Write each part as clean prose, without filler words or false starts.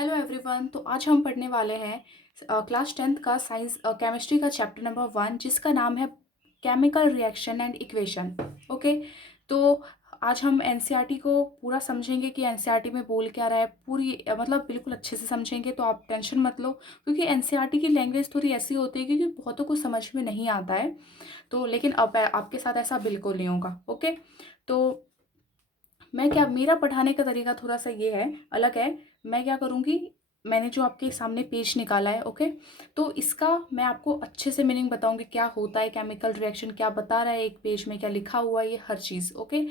Hello everyone. तो आज हम पढ़ने वाले हैं क्लास 10th का साइंस केमिस्ट्री का चैप्टर नंबर 1, जिसका नाम है chemical reaction and equation. Okay. तो आज हम एनसीईआरटी को पूरा समझेंगे कि एनसीईआरटी में बोल क्या रहा है, पूरी मतलब बिल्कुल अच्छे से समझेंगे। तो आप टेंशन मत लो, क्योंकि एनसीईआरटी की लैंग्वेज थोड़ी ऐसी होती है क्योंकि बहुतों को समझ में नहीं आता है। तो लेकिन अब आपके साथ ऐसा बिल्कुल नहीं होगा। ओके। तो मैं क्या, मेरा पढ़ाने का तरीका थोड़ा सा ये है, अलग है। मैं क्या करूँगी, मैंने जो आपके सामने पेज निकाला है, ओके, तो इसका मैं आपको अच्छे से मीनिंग बताऊंगी, क्या होता है केमिकल रिएक्शन, क्या बता रहा है एक पेज में, क्या लिखा हुआ है, ये हर चीज़। ओके।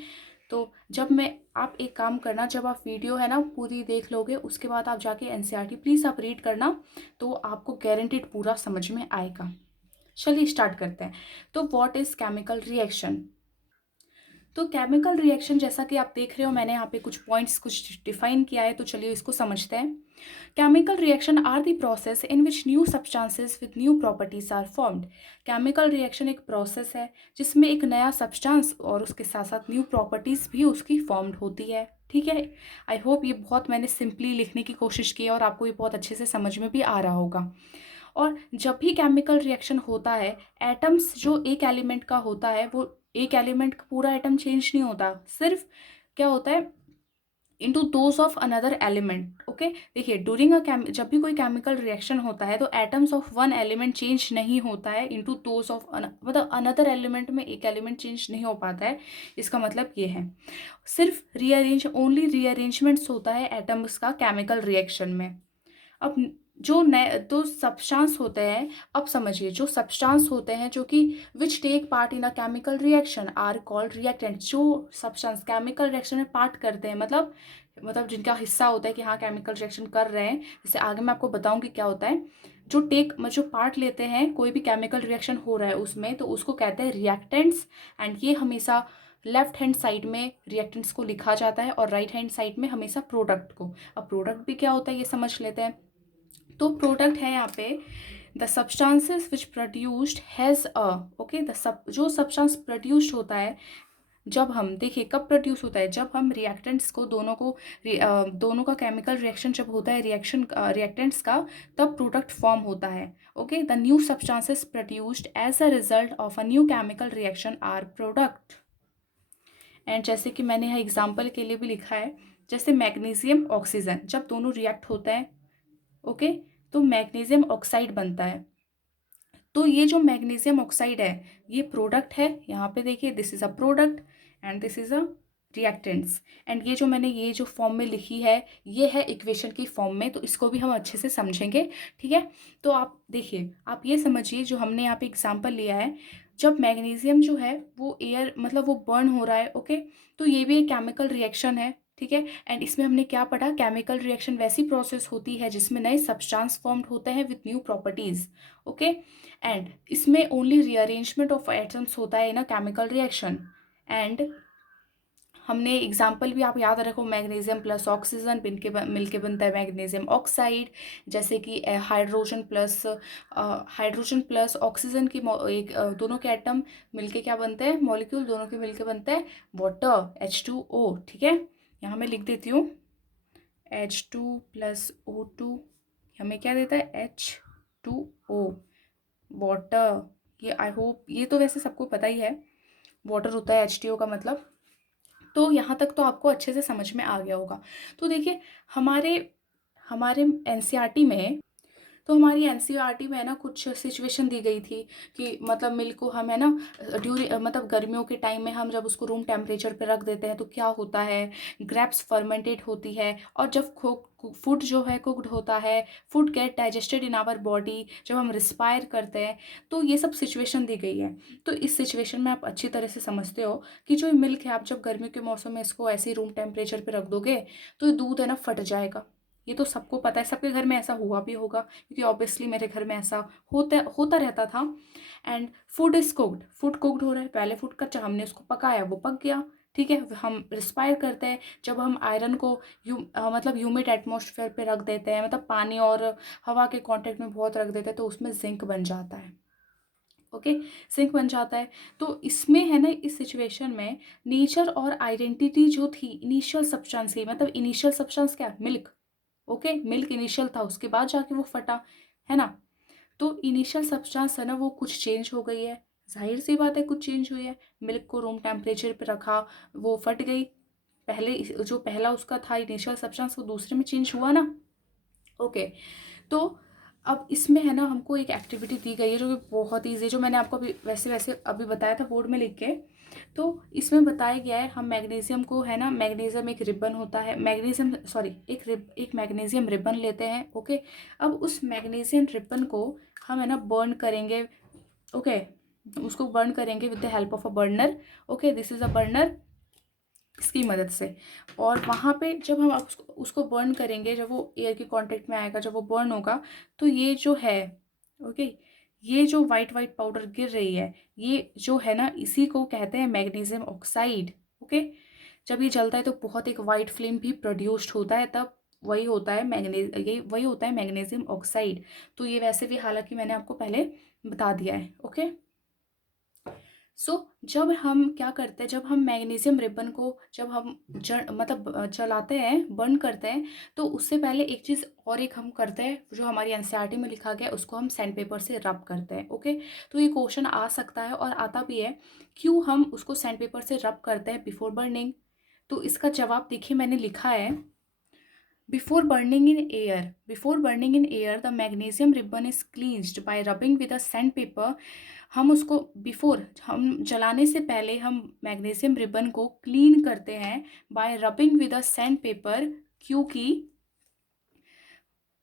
तो जब मैं, आप एक काम करना, जब आप वीडियो है ना पूरी देख लोगे, उसके बाद आप जाके एनसीईआरटी प्लीज़ आप रीड करना, तो आपको गारंटीड पूरा समझ में आएगा। चलिए स्टार्ट करते हैं। तो व्हाट इज़ केमिकल रिएक्शन। तो केमिकल रिएक्शन, जैसा कि आप देख रहे हो, मैंने यहाँ पे कुछ पॉइंट्स कुछ डिफाइन किया है, तो चलिए इसको समझते हैं। Chemical reaction are the process in which new substances with new properties are formed. Chemical reaction एक प्रोसेस है जिसमें एक नया सब्सटेंस और उसके साथ साथ न्यू प्रॉपर्टीज भी उसकी फॉर्म्ड होती है। ठीक है। आई होप ये बहुत मैंने सिंपली लिखने की कोशिश की है और आपको ये बहुत अच्छे से समझ में भी आ रहा होगा। और जब भी केमिकल रिएक्शन होता है, एटम्स जो एक एलिमेंट का होता है, वो एक एलिमेंट का पूरा एटम चेंज नहीं होता, सिर्फ क्या होता है, into those of another element. Okay. देखिए, ड्यूरिंग जब भी कोई केमिकल रिएक्शन होता है तो atoms of one element change नहीं होता है इनटू दोज ऑफ मतलब अनदर एलिमेंट में एक एलिमेंट चेंज नहीं हो पाता है। इसका मतलब ये है, सिर्फ ओनली रीअरेंजमेंट्स होता है एटम्स का केमिकल रिएक्शन में। अब जो नए दो सब्सटेंस होते हैं, अब समझिए, जो सब्सटेंस होते हैं जो कि which take part in a chemical reaction are called reactant. जो सब्सटेंस केमिकल रिएक्शन में पार्ट करते हैं, मतलब जिनका हिस्सा होता है कि हाँ केमिकल रिएक्शन कर रहे हैं, जैसे आगे मैं आपको बताऊंगी क्या होता है। जो पार्ट लेते हैं, कोई भी केमिकल रिएक्शन हो रहा है उसमें, तो उसको कहते हैं रिएक्टेंट्स। एंड ये हमेशा लेफ्ट हैंड साइड में रिएक्टेंट्स को लिखा जाता है और राइट हैंड साइड में हमेशा प्रोडक्ट को। अब प्रोडक्ट भी क्या होता है ये समझ लेते हैं। तो प्रोडक्ट है यहाँ पे the substances which produced has a, okay, जो सब्सटेंस प्रोड्यूस्ड होता है, जब हम देखिए कब प्रोड्यूस होता है, जब हम रिएक्टेंट्स को दोनों का केमिकल रिएक्शन जब होता है, रिएक्टेंट्स का, तब प्रोडक्ट फॉर्म होता है। Okay. The new substances produced as a result of a new chemical reaction are product. And जैसे कि मैंने यहाँ एग्जाम्पल के लिए भी लिखा है, जैसे मैग्नीशियम ऑक्सीजन जब दोनों रिएक्ट होते हैं, ओके, तो मैग्नीशियम ऑक्साइड बनता है। तो ये जो मैग्नीशियम ऑक्साइड है, ये प्रोडक्ट है। यहाँ पे देखिए, this is a product and this is a reactants. And ये जो मैंने ये जो फॉर्म में लिखी है, ये है इक्वेशन की फॉर्म में, तो इसको भी हम अच्छे से समझेंगे। ठीक है। तो आप देखिए, आप ये समझिए, जो हमने यहाँ पे एग्जाम्पल लिया है, जब मैग्नीशियम जो है वो एयर मतलब वो बर्न हो रहा है, ओके, तो ये भी एक केमिकल रिएक्शन है। ठीक है। एंड इसमें हमने क्या पढ़ा, केमिकल रिएक्शन वैसी प्रोसेस होती है जिसमें नए सब्सटेंस फॉर्म्ड होते हैं with new properties. Okay. And इसमें ओनली रीअरेंजमेंट ऑफ एटम्स होता है इन अ केमिकल रिएक्शन। एंड हमने एग्जाम्पल भी आप याद रखो, मैग्नीशियम प्लस ऑक्सीजन मिलके बनता है मैग्नीशियम ऑक्साइड। जैसे कि हाइड्रोजन प्लस ऑक्सीजन की दोनों के एटम मिलके क्या बनते हैं, मॉलिक्यूल दोनों के मिलके बनते हैं वाटर, H2O। ठीक है। यहाँ मैं लिख देती हूँ, H2 + O2 हमें क्या देता है, H2O, वाटर। ये आई होप ये तो वैसे सबको पता ही है, वाटर होता है H2O का मतलब। तो यहाँ तक तो आपको अच्छे से समझ में आ गया होगा। तो देखिए, हमारे हमारे एनसीईआरटी में, तो हमारी एनसीईआरटी में है ना कुछ सिचुएशन दी गई थी कि मतलब मिल्क को हम है ना मतलब गर्मियों के टाइम में हम जब उसको रूम टेम्परेचर पे रख देते हैं तो क्या होता है, ग्रेप्स फर्मेंटेड होती है। और जब फूड जो है कुकड होता है, food get digested in our body, जब हम रिस्पायर करते हैं, तो ये सब सिचुएशन दी गई है। तो इस सिचुएशन में आप अच्छी तरह से समझते हो कि जो मिल्क है, आप जब गर्मियों के मौसम में इसको ऐसे ही रूम टेम्परेचर पे रख दोगे तो दूध है ना फट जाएगा। ये तो सबको पता है, सबके घर में ऐसा हुआ भी होगा, क्योंकि ऑब्वियसली मेरे घर में ऐसा होता होता रहता था। And food is cooked, food cooked हो रहा है, पहले फूड कच्चा, हमने उसको पकाया, वो पक गया। ठीक है। हम रिस्पायर करते हैं, जब हम आयरन को मतलब ह्यूमिड एटमॉस्फेयर पे रख देते हैं, मतलब पानी और हवा के कांटेक्ट में बहुत रख देते हैं, तो उसमें जिंक बन जाता है। ओके। जिंक बन जाता है। तो इसमें है ना, इस सिचुएशन में नेचर और आइडेंटिटी जो थी इनिशियल सब्सटेंस की, मतलब इनिशियल सब्सटेंस क्या, मिल्क। ओके, मिल्क इनिशियल था, उसके बाद जाके वो फटा, है ना। तो इनिशियल सब्सटेंस है ना वो कुछ चेंज हो गई है, जाहिर सी बात है कुछ चेंज हुई है। मिल्क को रूम टेम्परेचर पे रखा, वो फट गई, पहले जो पहला उसका था इनिशियल सब्सटेंस वो दूसरे में चेंज हुआ ना। ओके, तो अब इसमें है ना हमको एक एक्टिविटी दी गई है जो कि बहुत ईजी है, जो मैंने आपको अभी वैसे वैसे अभी बताया था बोर्ड में लिख के। तो इसमें बताया गया है, हम मैग्नीशियम को है ना, मैग्नीशियम एक रिबन होता है, मैग्नीशियम सॉरी एक मैग्नीशियम रिबन लेते हैं। ओके, अब उस मैग्नीशियम रिबन को हम है ना बर्न करेंगे। ओके, उसको बर्न करेंगे with the help of a burner. Okay, this is a burner, इसकी मदद से। और वहाँ पे जब हम उसको बर्न करेंगे, जब वो एयर के कांटेक्ट में आएगा, जब वो बर्न होगा, तो ये जो है, ओके, ये जो वाइट वाइट पाउडर गिर रही है, ये जो है ना इसी को कहते हैं मैग्नीशियम ऑक्साइड। ओके, जब ये जलता है तो बहुत एक वाइट फ्लेम भी प्रोड्यूस्ड होता है, तब वही होता है ये वही होता है मैग्नीशियम ऑक्साइड। तो ये वैसे भी हालांकि मैंने आपको पहले बता दिया है। ओके, सो जब हम क्या करते हैं, जब हम मैग्नीशियम रिबन को जब हम चलाते हैं, बर्न करते हैं, तो उससे पहले एक चीज़ और एक हम करते हैं जो हमारी एनसीईआरटी में लिखा गया है, उसको हम सैंड पेपर से रब करते हैं। ओके, तो ये क्वेश्चन आ सकता है और आता भी है, क्यों हम उसको सैंड पेपर से रब करते हैं बिफोर बर्निंग। तो इसका जवाब देखिए मैंने लिखा है, before burning in air, the magnesium ribbon is cleansed by rubbing with a sandpaper. हम उसको हम जलाने से पहले हम मैग्नीशियम रिबन को क्लीन करते हैं by rubbing with a sandpaper, क्योंकि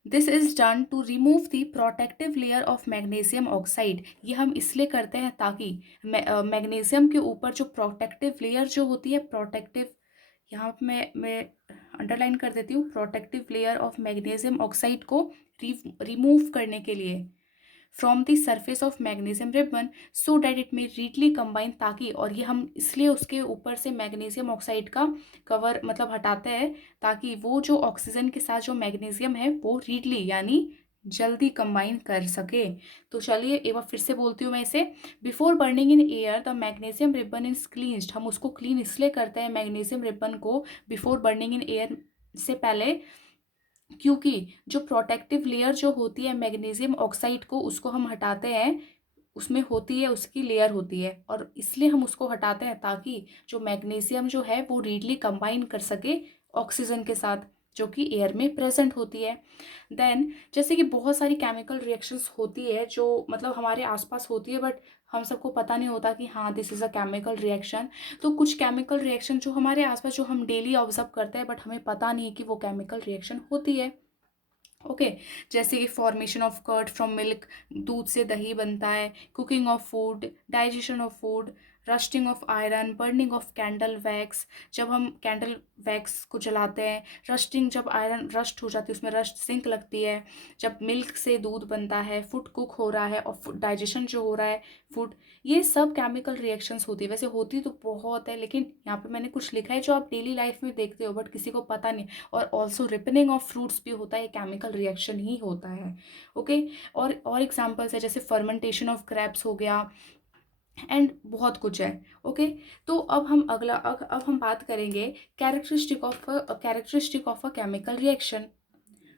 this is done to remove the protective layer of magnesium oxide. ये हम इसलिए करते हैं ताकि मैग्नीशियम के ऊपर जो प्रोटेक्टिव लेयर जो होती है, प्रोटेक्टिव, यहाँ पे मैं अंडरलाइन कर देती हूँ, protective layer of magnesium oxide को रिमूव करने के लिए from the surface of magnesium ribbon, so that it may readily combine, ताकि, और ये हम इसलिए उसके ऊपर से मैग्नीशियम ऑक्साइड का कवर हटाते हैं, ताकि वो जो ऑक्सीजन के साथ जो मैग्नीशियम है वो रीडली यानी जल्दी कंबाइन कर सके। तो चलिए एक बार फिर से बोलती हूँ मैं इसे, before burning in air the magnesium ribbon is cleansed. हम उसको क्लीन इसलिए करते हैं मैग्नीशियम रिबन को बिफोर बर्निंग इन एयर से पहले, क्योंकि जो प्रोटेक्टिव लेयर जो होती है मैग्नीशियम ऑक्साइड को, उसको हम हटाते हैं, उसमें होती है, उसकी लेयर होती है, और इसलिए हम उसको हटाते हैं ताकि जो मैग्नीशियम जो है वो रीडली कंबाइन कर सके ऑक्सीजन के साथ जो कि एयर में प्रेजेंट होती है। देन जैसे कि बहुत सारी केमिकल रिएक्शंस होती है जो हमारे आसपास होती है, बट हम सबको पता नहीं होता कि हाँ this is a chemical reaction. तो कुछ केमिकल रिएक्शन जो हमारे आसपास जो हम डेली ऑब्जर्व करते हैं, बट हमें पता नहीं है कि वो केमिकल रिएक्शन होती है। ओके, जैसे कि formation of curd from milk, दूध से दही बनता है, cooking of food, digestion of food, rusting of iron, burning of candle wax, जब हम कैंडल वैक्स को जलाते हैं, रस्टिंग, जब आयरन रस्ट हो जाती है उसमें रस्ट सिंक लगती है, जब मिल्क से दूध बनता है, फूड कुक हो रहा है और डाइजेशन जो हो रहा है फूड, ये सब केमिकल रिएक्शंस होती है। वैसे होती तो बहुत है, लेकिन यहाँ पे मैंने कुछ लिखा है जो आप डेली लाइफ में देखते हो बट किसी को पता नहीं। और ऑल्सो रिपनिंग ऑफ फ्रूट्स भी होता है, केमिकल रिएक्शन ही होता है। ओके, और एग्जाम्पल्स है जैसे फर्मेंटेशन ऑफ ग्रेप्स हो गया, एंड बहुत कुछ है। ओके, तो अब हम बात करेंगे characteristic of a chemical reaction.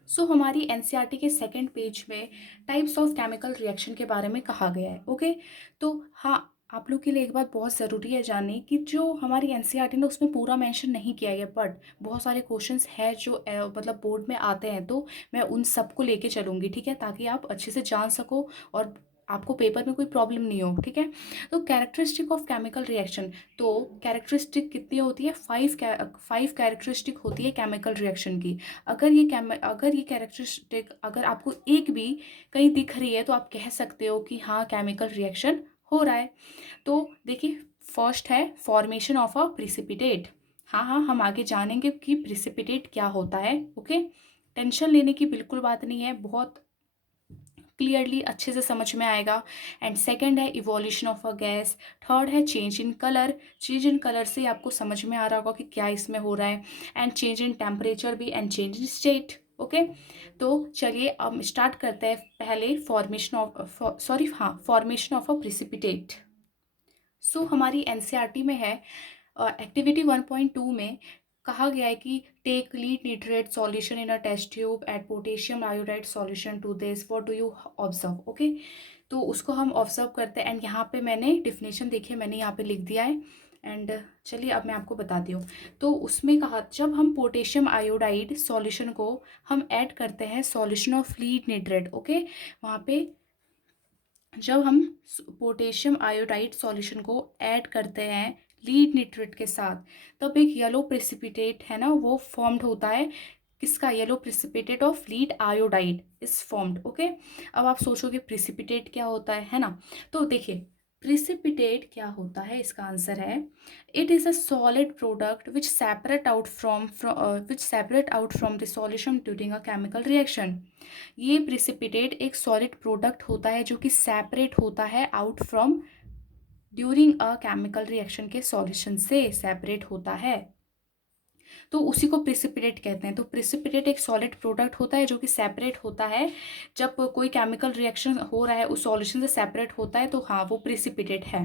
So हमारी एनसीईआरटी के सेकंड पेज में टाइप्स ऑफ केमिकल रिएक्शन के बारे में कहा गया है। ओके, तो हाँ, आप लोग के लिए एक बात बहुत ज़रूरी है जाननी कि जो हमारी एनसीईआरटी ने उसमें पूरा मेंशन नहीं किया है, बट बहुत सारे क्वेश्चंस हैं जो बोर्ड में आते हैं, तो मैं उन सबको लेके चलूँगी, ठीक है, ताकि आप अच्छे से जान सको और आपको पेपर में कोई प्रॉब्लम नहीं हो। ठीक है, तो कैरेक्टरिस्टिक ऑफ केमिकल रिएक्शन, तो कैरेक्टरिस्टिक कितनी होती है, फाइव कैरेक्टरिस्टिक होती है केमिकल रिएक्शन की। अगर ये कैरेक्टरिस्टिक अगर आपको एक भी कहीं दिख रही है तो आप कह सकते हो कि हाँ केमिकल रिएक्शन हो रहा है। तो देखिए, फर्स्ट है फॉर्मेशन ऑफ अ प्रिसिपिटेट। हाँ हाँ, हम आगे जानेंगे कि प्रिसिपिटेट क्या होता है। ओके, टेंशन लेने की बिल्कुल बात नहीं है, बहुत क्लियरली अच्छे से समझ में आएगा। एंड सेकंड है evolution of a gas. Third है change in colour. Change in colour से आपको समझ में आ रहा होगा कि क्या इसमें हो रहा है। एंड चेंज इन टेम्परेचर भी, and change in state. Okay, तो चलिए अब स्टार्ट करते हैं पहले फॉर्मेशन ऑफ अ प्रिसिपिटेट। सो हमारी एनसीईआरटी में है एक्टिविटी 1.2 में कहा गया है कि take lead nitrate solution in a test tube add potassium iodide solution to this, what do you observe. Okay, तो उसको हम ऑब्जर्व करते हैं एंड यहाँ पे मैंने डिफिनेशन देखिए मैंने यहाँ पे लिख दिया है एंड चलिए अब मैं आपको बताती हूँ। तो उसमें कहा जब हम पोटेशियम आयोडाइड सॉल्यूशन को हम ऐड करते हैं सॉल्यूशन ऑफ लीड निट्रेट, ओके, वहाँ पे जब हम पोटेशियम आयोडाइड सॉल्यूशन को ऐड करते हैं लीड निट्रेट के साथ, तब एक येलो प्रेसिपिटेट है ना वो फॉर्म्ड होता है। किसका? Yellow precipitate of lead iodide is formed. Okay, अब आप सोचोगे प्रेसिपिटेट क्या होता है ना, तो देखिए प्रेसिपिटेट क्या होता है, इसका आंसर है it is a solid product which separate out from the solution during a chemical reaction. ये प्रेसिपिटेट एक सॉलिड प्रोडक्ट होता है जो कि सेपरेट होता है out from during a chemical reaction के सॉल्यूशन से सेपरेट होता है, तो उसी को प्रेसिपिटेट कहते हैं। तो प्रेसिपिटेट एक सॉलिड प्रोडक्ट होता है जो कि सेपरेट होता है, जब कोई केमिकल रिएक्शन हो रहा है उस सॉल्यूशन से सेपरेट होता है तो हाँ वो प्रेसिपिटेट है।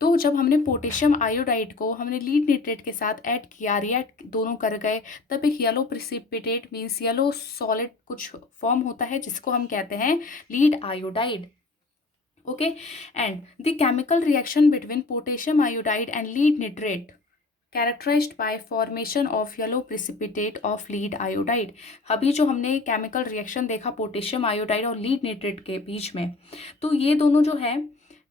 तो जब हमने पोटेशियम आयोडाइड को हमने लीड निट्रेट के साथ ऐड किया, रिएक्ट दोनों कर गए, तब एक yellow precipitate means yellow solid कुछ फॉर्म होता है जिसको हम कहते हैं lead iodide. Okay, and the chemical reaction between potassium iodide and lead nitrate characterised by formation of yellow precipitate of lead iodide. अभी जो हमने केमिकल रिएक्शन देखा पोटेशियम आयोडाइड और लीड निट्रेट के बीच में, तो ये दोनों जो है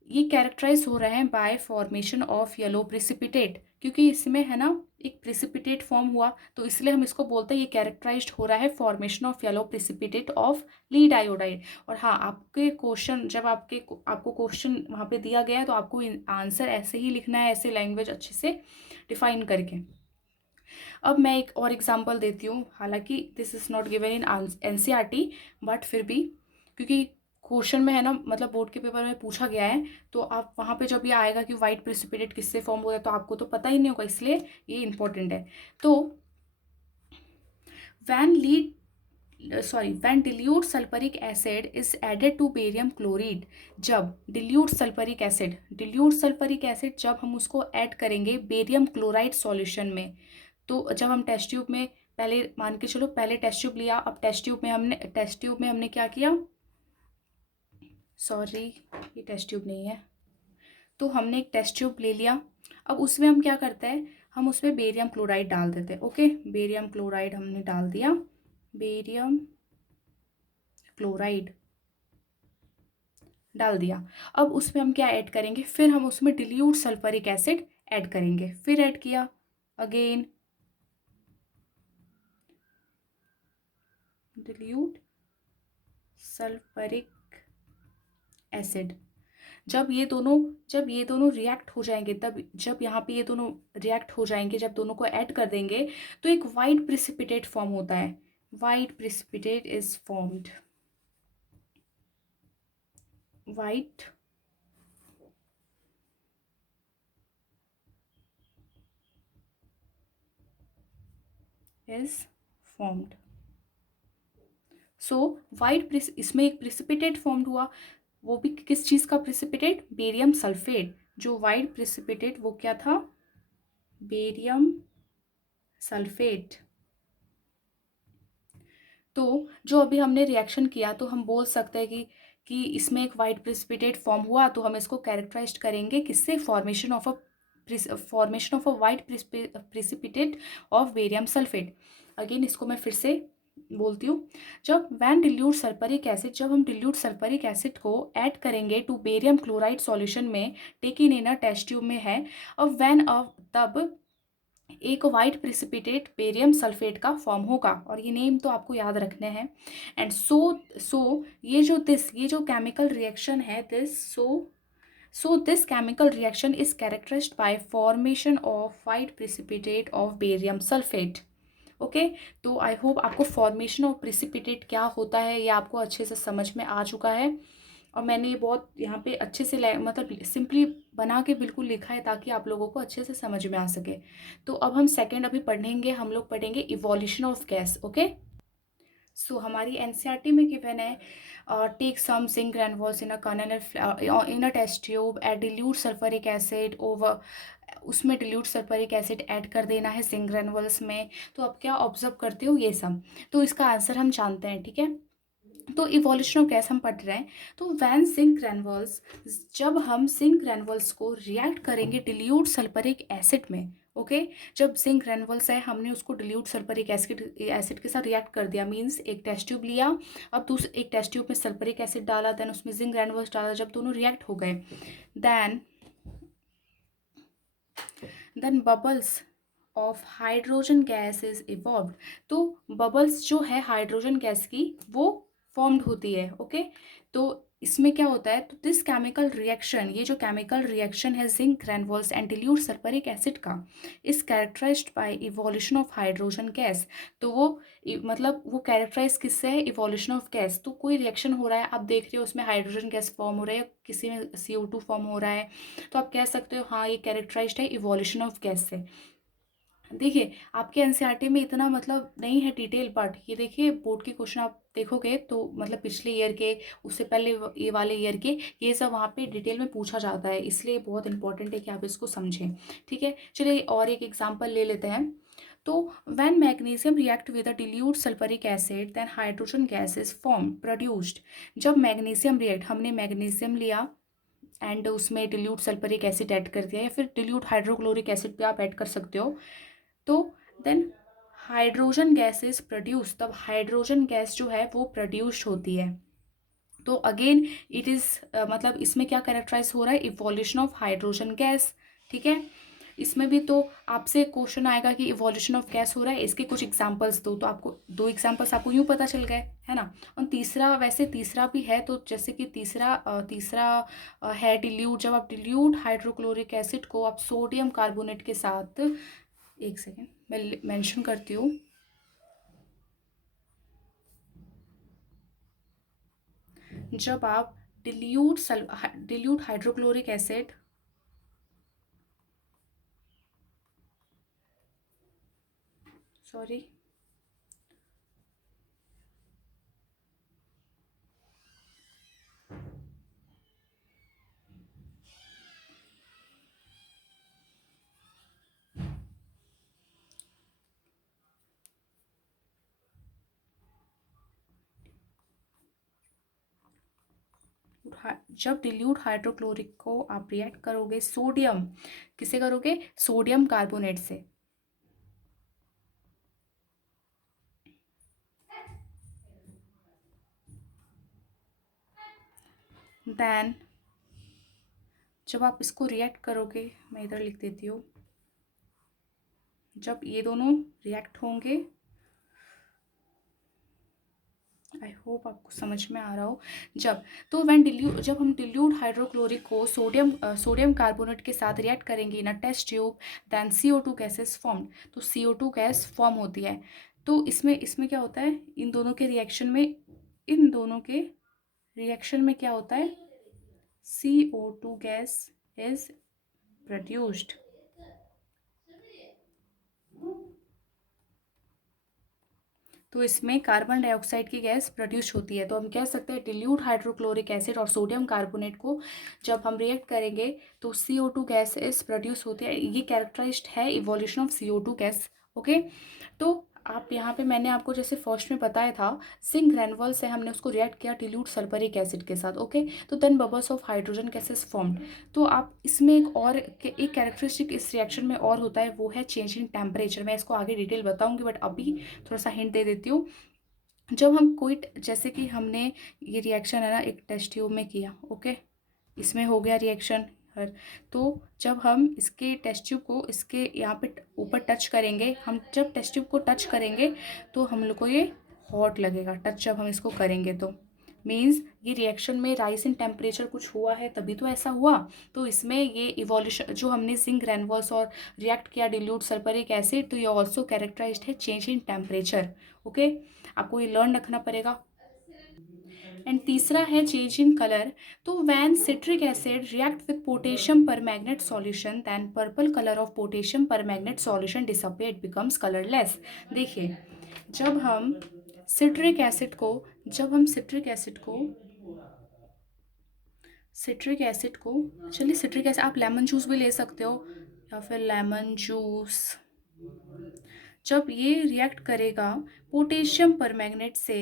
ये कैरेक्टराइज हो रहे हैं bye formation of yellow precipitate, क्योंकि इसमें है ना एक प्रेसिपिटेट फॉर्म हुआ, तो इसलिए हम इसको बोलते हैं ये कैरेक्टराइज्ड हो रहा है formation of yellow precipitate of lead iodide. और हाँ, आपके क्वेश्चन जब आपको क्वेश्चन वहाँ पे दिया गया है तो आपको आंसर ऐसे ही लिखना है, ऐसे लैंग्वेज अच्छे से डिफाइन करके। अब मैं एक और एग्जांपल देती हूँ, हालांकि this is not given in NCERT but फिर भी क्योंकि क्वेश्चन में है ना मतलब बोर्ड के पेपर में पूछा गया है, तो आप वहाँ पे जब ये आएगा कि वाइट प्रेसिपिटेट किससे फॉर्म होता है तो आपको तो पता ही नहीं होगा, इसलिए ये इंपॉर्टेंट है। तो when dilute sulfuric acid is added to barium chloride, जब dilute sulfuric acid जब हम उसको ऐड करेंगे बेरियम क्लोराइड सॉल्यूशन में, तो जब हम टेस्ट ट्यूब में पहले मान के चलो पहले टेस्ट ट्यूब लिया, अब टेस्ट ट्यूब में हमने क्या किया, सॉरी ये टेस्ट ट्यूब नहीं है, तो हमने एक टेस्ट ट्यूब ले लिया, अब उसमें हम क्या करते हैं, हम उसमें बेरियम क्लोराइड डाल देते हैं। ओके, बेरियम क्लोराइड हमने डाल दिया, बेरियम क्लोराइड डाल दिया। अब उसमें हम क्या ऐड करेंगे, फिर हम उसमें डिल्यूट सल्फरिक एसिड ऐड करेंगे, फिर ऐड किया अगेन डिल्यूट सल्फरिक एसिड। जब ये दोनों रिएक्ट हो जाएंगे, तब जब यहाँ पे ये दोनों रिएक्ट हो जाएंगे, जब दोनों को ऐड कर देंगे तो एक वाइट प्रेसिपिटेट फॉर्म होता है, white precipitate is formed, white is formed. So white इसमें एक प्रेसिपिटेट फॉर्म्ड हुआ, वो भी किस चीज़ का प्रेसिपिटेट, बेरियम सल्फेट। जो वाइट प्रेसिपिटेट वो क्या था, बेरियम सल्फेट। तो जो अभी हमने रिएक्शन किया तो हम बोल सकते हैं कि इसमें एक वाइट प्रेसिपिटेट फॉर्म हुआ, तो हम इसको कैरेक्टराइज करेंगे किससे, formation of a white precipitate of barium sulphate. Again इसको मैं फिर से बोलती हूँ, जब जब हम डिल्यूट सल्फरिक एसिड को ऐड करेंगे टू बेरियम क्लोराइड सॉल्यूशन में taken in a test tube में है, अब तब एक वाइट प्रेसिपिटेट बेरियम सल्फेट का फॉर्म होगा, और ये नेम तो आपको याद रखने हैं। एंड सो ये जो केमिकल रिएक्शन है this chemical reaction is characterised by formation of white precipitate of barium sulphate. Okay, तो आई होप आपको फॉर्मेशन ऑफ प्रेसिपिटेट क्या होता है ये आपको अच्छे से समझ में आ चुका है, और मैंने ये बहुत यहाँ पे अच्छे से मतलब सिंपली बना के बिल्कुल लिखा है ताकि आप लोगों को अच्छे से समझ में आ सके। तो अब हम सेकंड अभी पढ़ेंगे, हम लोग पढ़ेंगे evolution of gas. Okay, so हमारी एनसीईआरटी में गिवन है take some zinc granules in a test tube, add dilute sulphuric acid उसमें डिल्यूट सल्फ्यूरिक एसिड ऐड कर देना है जिंक ग्रैन्युल्स में। तो आप क्या ऑब्जर्व करते हो ये सब, तो इसका आंसर हम जानते हैं, ठीक है। तो इवोल्यूशन ऑफ गैस हम पढ़ रहे हैं। तो वैन जिंक ग्रैन्युल्स, जब हम जिंक ग्रैन्युल्स को रिएक्ट करेंगे डिल्यूट सल्फ्यूरिक एसिड में, ओके। जब जिंक ग्रैन्युल्स है हमने उसको डिल्यूट सल्फ्यूरिक एसिड के साथ रिएक्ट कर दिया, मींस एक टेस्ट ट्यूब लिया, अब दूसरे एक टेस्ट ट्यूब में सल्फ्यूरिक एसिड डाला, देन उसमें जिंक ग्रैन्युल्स डाला, जब दोनों रिएक्ट हो गए, then bubbles of hydrogen gas is evolved. तो बबल्स जो है हाइड्रोजन गैस की वो फॉर्म्ड होती है, ओके। तो इसमें क्या होता है, तो दिस केमिकल रिएक्शन, ये जो केमिकल रिएक्शन है zinc granules and dilute sulphuric acid का, is characterised by evolution of hydrogen gas. तो वो मतलब वो कैरेक्टराइज किससे है, इवोल्यूशन ऑफ गैस। तो कोई रिएक्शन हो रहा है, आप देख रहे हो उसमें हाइड्रोजन गैस फॉर्म हो रहा है, किसी में CO2 फॉर्म हो रहा है, तो आप कह सकते हो हाँ ये कैरेक्टराइज्ड है इवोल्यूशन ऑफ गैस से। देखिए आपके एनसीईआरटी में इतना मतलब नहीं है डिटेल पार्ट, ये देखिए बोर्ड के क्वेश्चन आप देखोगे तो मतलब पिछले ईयर के, उससे पहले ये वाले ईयर के, ये सब वहाँ पे डिटेल में पूछा जाता है, इसलिए बहुत इंपॉर्टेंट है कि आप इसको समझें, ठीक है। चलिए और एक एग्जांपल ले लेते हैं। तो when magnesium react with a dilute sulphuric acid then hydrogen gas is form produced. जब मैग्नीशियम रिएक्ट, हमने मैग्नीशियम लिया एंड उसमें डिल्यूट सल्फ्यूरिक एसिड ऐड कर दिया, या फिर डिल्यूट हाइड्रोक्लोरिक एसिड भी आप ऐड कर सकते हो, तो then hydrogen gas is produce, तब हाइड्रोजन गैस जो है वो प्रोड्यूस्ड होती है। तो अगेन इट इज़ मतलब इसमें क्या कैरेक्टराइज हो रहा है, इवोल्यूशन ऑफ हाइड्रोजन गैस, ठीक है। इसमें भी तो आपसे क्वेश्चन आएगा कि इवोल्यूशन ऑफ गैस हो रहा है, इसके कुछ एग्जांपल्स दो, तो आपको दो एग्जांपल्स आपको यूँ पता चल गए, है ना। और तीसरा, वैसे तीसरा भी है, तो जैसे कि तीसरा है डिल्यूट, जब आप डिल्यूट हाइड्रोक्लोरिक एसिड को आप सोडियम कार्बोनेट के साथ, एक सेकेंड मैं मेंशन करती हूँ, जब आप डिल्यूट हाइड्रोक्लोरिक एसिड, सॉरी, जब डिल्यूट हाइड्रोक्लोरिक को आप रिएक्ट करोगे सोडियम, किसे करोगे, सोडियम कार्बोनेट से, देन जब आप इसको रिएक्ट करोगे, मैं इधर लिख देती हूँ, जब ये दोनों रिएक्ट होंगे, आई होप आपको समझ में आ रहा हो, जब, तो जब हम डिल्यूट हाइड्रोक्लोरिक को सोडियम कार्बोनेट के साथ रिएक्ट करेंगे in a test tube, then CO2 gas is formed, तो CO2 गैस फॉर्म होती है। तो इसमें क्या होता है, इन दोनों के रिएक्शन में क्या होता है, CO2 गैस इज प्रोड्यूस्ड। तो इसमें कार्बन डाइऑक्साइड की गैस प्रोड्यूस होती है। तो हम कह सकते हैं डिल्यूट हाइड्रोक्लोरिक एसिड और सोडियम कार्बोनेट को जब हम रिएक्ट करेंगे तो CO2 गैस इस प्रोड्यूस होती है, ये कैरेक्टराइज्ड है evolution of CO2 gas, okay. तो आप यहाँ पे मैंने आपको जैसे फर्स्ट में बताया था, जिंक ग्रैन्युल से हमने उसको रिएक्ट किया डिल्यूट सल्फ्यूरिक एसिड के साथ, ओके। तो then bubbles of hydrogen gases formed. तो आप इसमें एक कैरेक्टरिस्टिक इस रिएक्शन में और होता है, वो है चेंज इन टेम्परेचर। मैं इसको आगे डिटेल बताऊंगी, बट अभी थोड़ा सा हिंट दे देती हूँ। जब हम कोई, जैसे कि हमने ये रिएक्शन है ना एक टेस्ट ट्यूब में किया, ओके, इसमें हो गया रिएक्शन हर, तो जब हम इसके टेस्ट ट्यूब को इसके यहाँ पे ऊपर टच करेंगे, हम जब टेस्ट ट्यूब को टच करेंगे तो हम लोग को ये हॉट लगेगा, टच जब हम इसको करेंगे तो मीन्स ये रिएक्शन में राइज इन टेम्परेचर कुछ हुआ है, तभी तो ऐसा हुआ। तो इसमें ये इवोल्यूशन, जो हमने जिंक ग्रैन्युल्स और रिएक्ट किया डिल्यूट सल्फ्यूरिक एसिड, तो ये ऑल्सो कैरेक्टराइज्ड है चेंज इन टेम्परेचर, ओके। आपको ये लर्न रखना पड़ेगा। एंड तीसरा है चेंज इन कलर। तो when citric acid react with potassium permanganate solution then purple colour of potassium permanganate solution disappear, it becomes colourless. देखिए जब हम सिट्रिक एसिड को जब हम सिट्रिक एसिड को चलिए सिट्रिक एसिड, आप लेमन जूस भी ले सकते हो, या फिर लेमन जूस, जब ये रिएक्ट करेगा पोटेशियम परमैंगनेट से,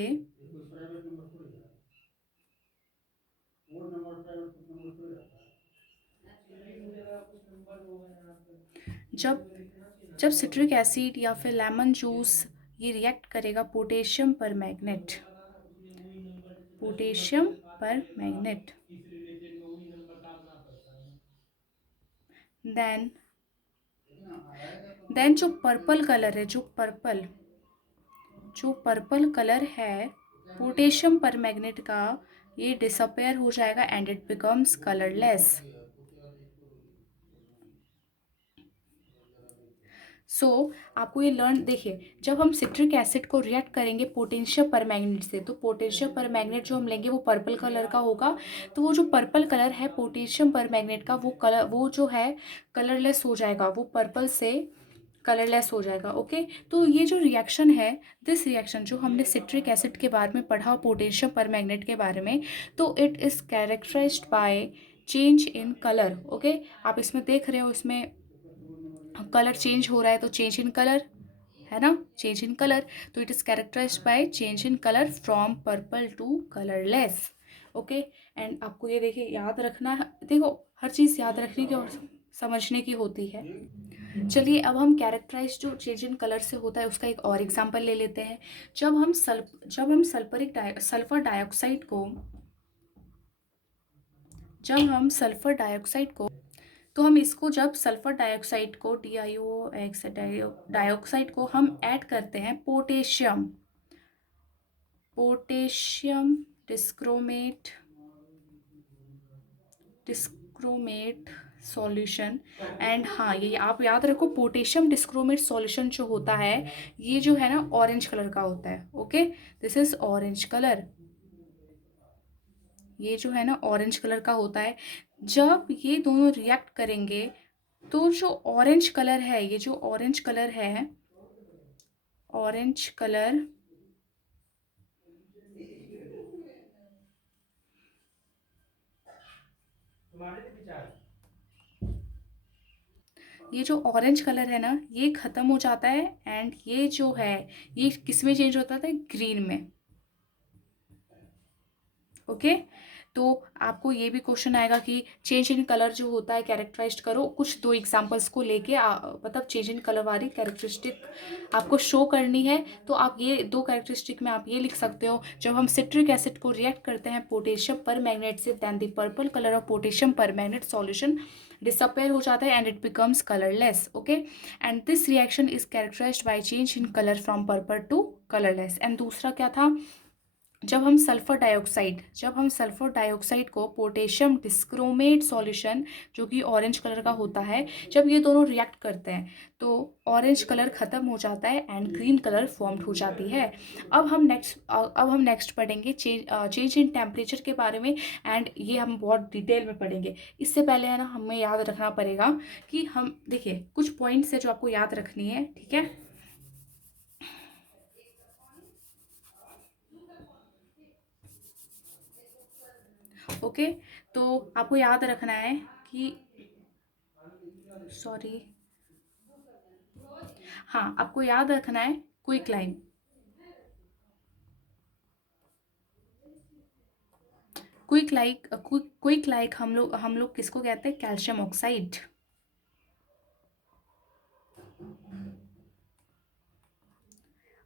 जब जब सिट्रिक एसिड या फिर लेमन जूस ये रिएक्ट करेगा potassium permanganate, potassium permanganate, then जो पर्पल कलर है, जो पर्पल कलर है पोटेशियम परमैंगनेट का, ये डिसअपेयर हो जाएगा and it becomes colourless. So आपको ये लर्न, देखिए जब हम सिट्रिक एसिड को रिएक्ट करेंगे पोटेशियम परमैंगनेट से, तो पोटेशियम परमैंगनेट जो हम लेंगे वो पर्पल कलर का होगा। तो वो जो पर्पल कलर है पोटेशियम परमैंगनेट का, वो कलर, वो जो है कलरलेस हो जाएगा, वो पर्पल से कलरलेस हो जाएगा। ओके, तो ये जो रिएक्शन है, दिस रिएक्शन जो हमने सिट्रिक एसिड के बारे में पढ़ा पोटेशियम परमैंगनेट के बारे में, तो it is characterised by change in colour. Okay, आप इसमें देख रहे हो, इसमें कलर चेंज हो रहा है, तो चेंज इन कलर है ना, चेंज इन कलर। तो it is characterised by change in colour from purple to colourless. Okay, and आपको ये देखिए याद रखना है, देखो हर चीज़ याद रखने की और समझने की होती है। चलिए अब हम कैरेक्टराइज जो चेंज इन कलर से होता है उसका एक और एग्जांपल ले लेते हैं। जब हम सल्फर डाइऑक्साइड को, जब हम सल्फर डाइऑक्साइड को, तो हम इसको, जब सल्फर डाइऑक्साइड को DiOX डाइऑक्साइड को हम ऐड करते हैं पोटेशियम डिस्क्रोमेट सॉल्यूशन, एंड हाँ ये आप याद रखो, पोटेशियम डिस्क्रोमेट सॉल्यूशन जो होता है ये जो है ना ऑरेंज कलर का होता है। Okay, this is orange colour, ये जो है ना ऑरेंज कलर का होता है। जब ये दोनों रिएक्ट करेंगे तो जो ऑरेंज कलर है, ये जो ऑरेंज कलर है, ऑरेंज कलर, ये जो ऑरेंज कलर है ना ये खत्म हो जाता है, एंड ये जो है ये किस में चेंज होता है, ग्रीन में। ओके, तो आपको ये भी क्वेश्चन आएगा कि चेंज इन कलर जो होता है कैरेक्टराइज करो, कुछ दो एग्जांपल्स को लेके मतलब चेंज इन कलर वाली कैरेक्टरिस्टिक आपको शो करनी है। तो आप ये दो कैरेक्टरिस्टिक में आप ये लिख सकते हो, जब हम सिट्रिक एसिड को रिएक्ट करते हैं पोटेशियम परमैंगनेट से, then the purple colour of potassium permanganate solution disappear हो जाता है and it becomes colourless. Okay, and this reaction is characterised by change in colour from purple to colourless. And दूसरा क्या था, जब हम सल्फर डाइऑक्साइड को पोटेशियम डिस्क्रोमेट सॉल्यूशन जो कि ऑरेंज कलर का होता है, जब ये दोनों रिएक्ट करते हैं तो ऑरेंज कलर ख़त्म हो जाता है एंड ग्रीन कलर फॉर्म्ड हो जाती है। अब हम नेक्स्ट पढ़ेंगे चेंज इन टेम्परेचर के बारे में, एंड ये हम बहुत डिटेल में पढ़ेंगे। इससे पहले है ना हमें याद रखना पड़ेगा कि हम, देखिए कुछ पॉइंट्स है जो आपको याद रखनी है, ठीक है। ओके, तो आपको याद रखना है कि, सॉरी, हाँ आपको याद रखना है क्विकलाइम, क्विक लाइक हम लोग किसको कहते हैं, कैल्शियम ऑक्साइड।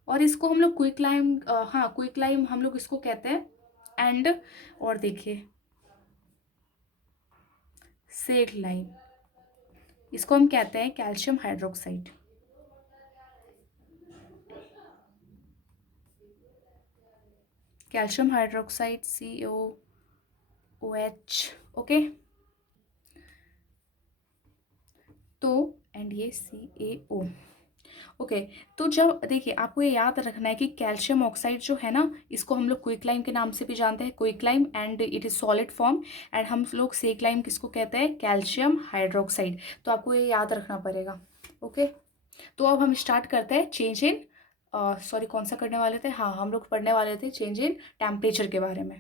और इसको हम लोग क्विकलाइम, हाँ क्विकलाइम हम लोग इसको कहते हैं। एंड और देखिए सेड लाइम, इसको हम कहते हैं calcium hydroxide. Calcium hydroxide COOH। Okay, तो एंड ये CaO। ओके, तो जब देखिए आपको ये याद रखना है कि कैल्शियम ऑक्साइड जो है ना इसको हम लोग क्विकलाइम के नाम से भी जानते हैं, quicklime, and it is solid form. And हम लोग सेकलाइम किसको कहते हैं, कैल्शियम हाइड्रोक्साइड। तो आपको ये याद रखना पड़ेगा। ओके, तो अब हम स्टार्ट करते हैं चेंज इन, सॉरी कौन सा करने वाले थे, हाँ हम लोग पढ़ने वाले थे चेंज इन टेम्परेचर के बारे में।